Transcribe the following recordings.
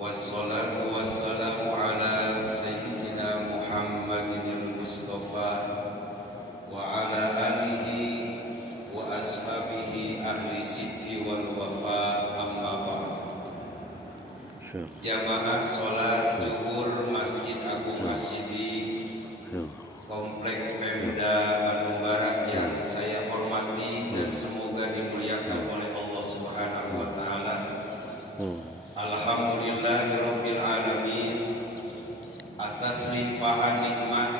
Wassalatu wassalamu ala sayyidina Muhammadin al-Mustafa wa ala alihi wa ashabihi ahli siddi wal wafa, amma ba'd. Jamaah sholat zuhur Masjid Agung As-Siddiq Komplek Pemuda Bandung Barat yang saya hormati dan semoga dimuliakan oleh Allah Subhanahu wa taala. Alhamdulillahirabbil alamin atas limpahan nikmat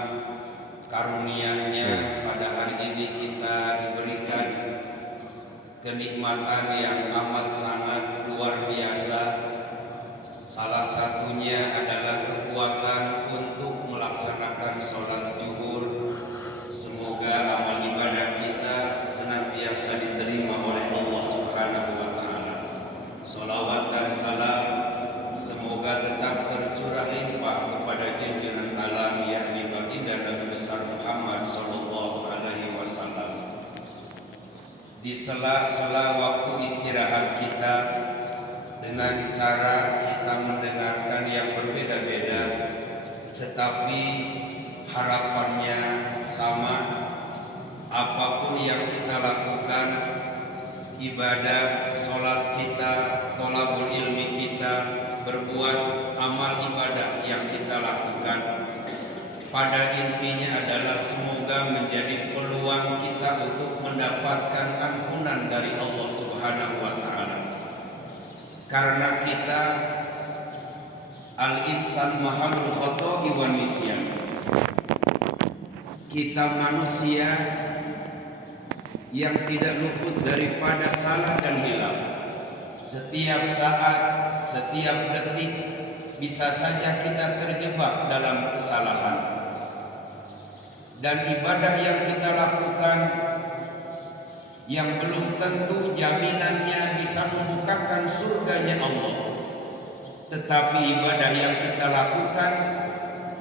karunia-Nya pada hari ini kita diberikan kenikmatan yang amat sangat luar biasa. Salah satunya adalah kekuatan untuk melaksanakan sholat zuhur. Semoga amal ibadah kita senantiasa diterima oleh Allah Subhanahu wa taala. Shalawat dan salam semoga tetap tercurah limpah kepada junjungan alam yakni baginda Nabi besar Muhammad sallallahu alaihi wasallam. Di sela-sela waktu istirahat kita, dengan cara kita mendengarkan yang berbeda-beda, tetapi harapannya sama. Apapun yang kita lakukan, ibadah, sholat kita, thalabul ilmi kita, berbuat amal ibadah yang kita lakukan, pada intinya adalah semoga menjadi peluang kita untuk mendapatkan ampunan dari Allah Subhanahu wa taala. Karena kita al-insan mahalul khoto'i wa nisyan. Kita manusia yang tidak luput daripada salah dan hilaf. Setiap saat, setiap detik bisa saja kita terjebak dalam kesalahan. Dan ibadah yang kita lakukan yang belum tentu jaminannya bisa membukakan surganya Allah. Tetapi ibadah yang kita lakukan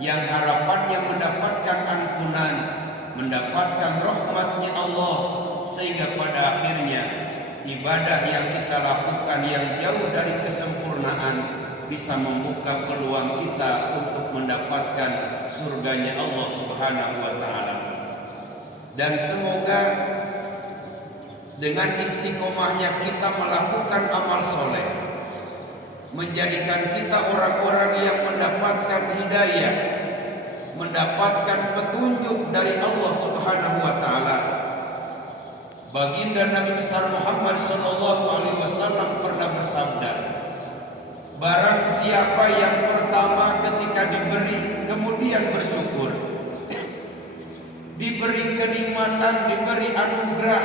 yang harapannya mendapatkan ampunan, mendapatkan rahmatnya Allah, sehingga pada akhirnya ibadah yang kita lakukan yang jauh dari kesempurnaan bisa membuka peluang kita untuk mendapatkan surganya Allah Subhanahu wa taala. Dan semoga dengan istiqomahnya kita melakukan amal soleh, menjadikan kita orang-orang yang mendapatkan hidayah, mendapatkan petunjuk dari Allah Subhanahu wa taala. Baginda Nabi besar Muhammad sallallahu alaihi wasallam pernah bersabda, barang siapa yang pertama ketika diberi kemudian bersyukur, diberi kenikmatan, diberi anugerah,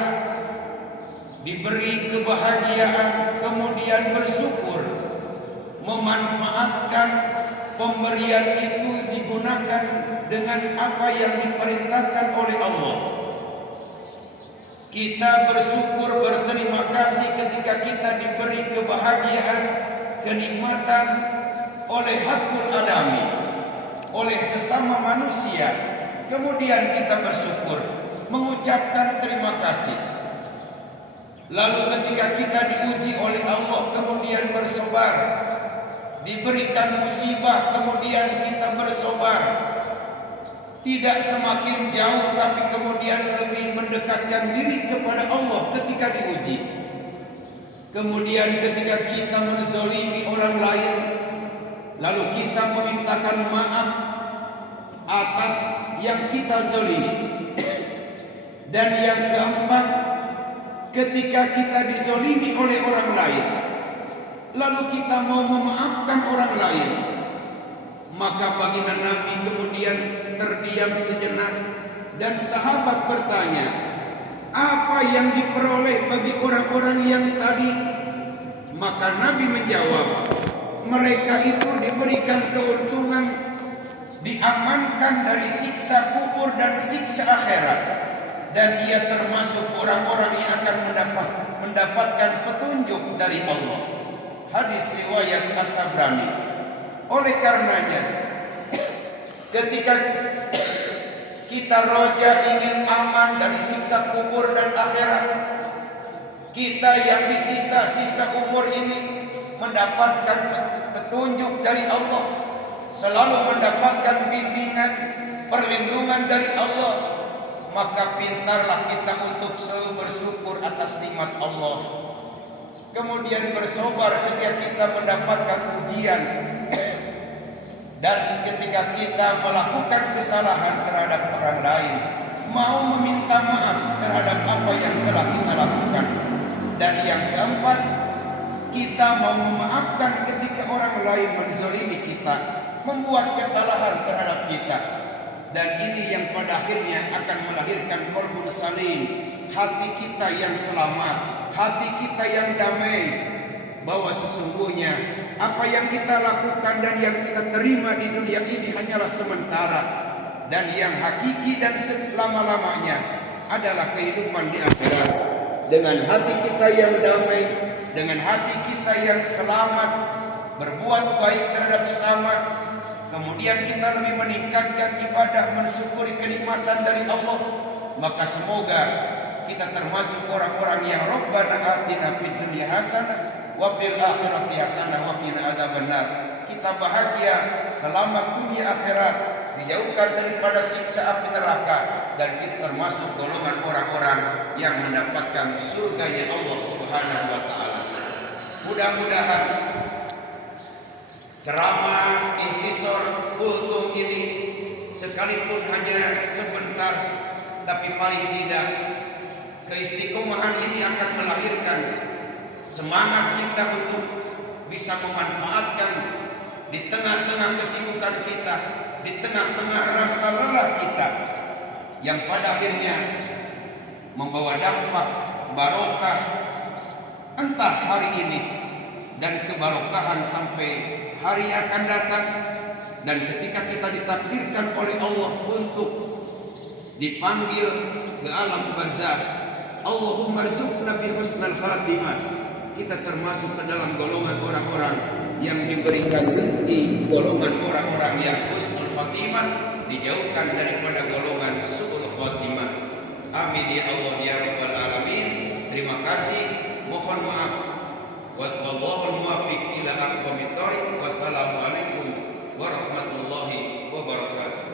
diberi kebahagiaan, kemudian bersyukur, memanfaatkan pemberian itu digunakan dengan apa yang diperintahkan oleh Allah. Kita bersyukur, berterima kasih ketika kita diberi kebahagiaan, kenikmatan oleh hakul adami, oleh sesama manusia. Kemudian kita bersyukur, mengucapkan terima kasih. Lalu ketika kita diuji oleh Allah kemudian bersabar, diberikan musibah kemudian kita bersabar, tidak semakin jauh tapi kemudian lebih mendekatkan diri kepada Allah ketika diuji. Kemudian ketika kita menzalimi orang lain, lalu kita memintakan maaf atas yang kita zalimi. Dan yang keempat, ketika kita dizalimi oleh orang lain, lalu kita mau memaafkan orang lain, maka baginda Nabi kemudian terdiam sejenak dan sahabat bertanya, apa yang diperoleh bagi orang-orang yang tadi? Maka Nabi menjawab, mereka itu diberikan keuntungan, diamankan dari siksa kubur dan siksa akhirat, dan dia termasuk orang-orang yang akan mendapatkan petunjuk dari Allah. Hadis riwayat At-Tabrani. Oleh karenanya, ketika kita roja ingin aman dari siksa kubur dan akhirat, kita yang di sisa-sisa umur ini mendapatkan petunjuk dari Allah, selalu mendapatkan bimbingan, perlindungan dari Allah, maka pintarlah kita untuk selalu bersyukur atas nikmat Allah. Kemudian bersabar ketika kita mendapatkan ujian dan ketika kita melakukan kesalahan terhadap orang lain, mau meminta maaf terhadap apa yang telah kita lakukan. Dan yang keempat, kita mau memaafkan ketika orang lain menzalimi kita, membuat kesalahan terhadap kita. Dan ini yang pada akhirnya akan melahirkan qalbun salim, hati kita yang selamat, hati kita yang damai, bahwa sesungguhnya apa yang kita lakukan dan yang kita terima di dunia ini hanyalah sementara, dan yang hakiki dan selama-lamanya adalah kehidupan di akhirat. Dengan hati kita yang damai, dengan hati kita yang selamat, berbuat baik terhadap sesama, kemudian kita lebih meningkatkan ibadah, mensyukuri kenikmatan dari Allah, maka semoga kita termasuk orang-orang yang Rabbana atina fid dunya hasanah wa fil akhirati hasanah wa qina adzabannar. Kita bahagia, selamat dunia akhirat, dijauhkan daripada siksa api neraka, dan kita termasuk golongan orang-orang yang mendapatkan surganya Allah Subhanahu wa taala. Mudah-mudahan ceramah ihtisor kultum ini sekalipun hanya sebentar, tapi paling tidak keistiqomahan ini akan melahirkan semangat kita untuk bisa memanfaatkan di tengah-tengah kesibukan kita, di tengah-tengah rasa lelah kita, yang pada akhirnya membawa dampak barokah entah hari ini dan kebarokahan sampai hari yang akan datang. Dan ketika kita ditakdirkan oleh Allah untuk dipanggil ke alam barzakh, Allahumma rzuqna bi husnal khatimah, kita termasuk ke dalam golongan orang-orang yang diberikan rezeki, golongan orang-orang yang husnul khatimah, dijauhkan daripada golongan su'ul khatimah. Amin ya Allah ya rabbal alamin. Terima kasih, mohon maaf. Wallahul muwaffiq ila aqwamit thoriq. Wassalamualaikum warahmatullahi wabarakatuh.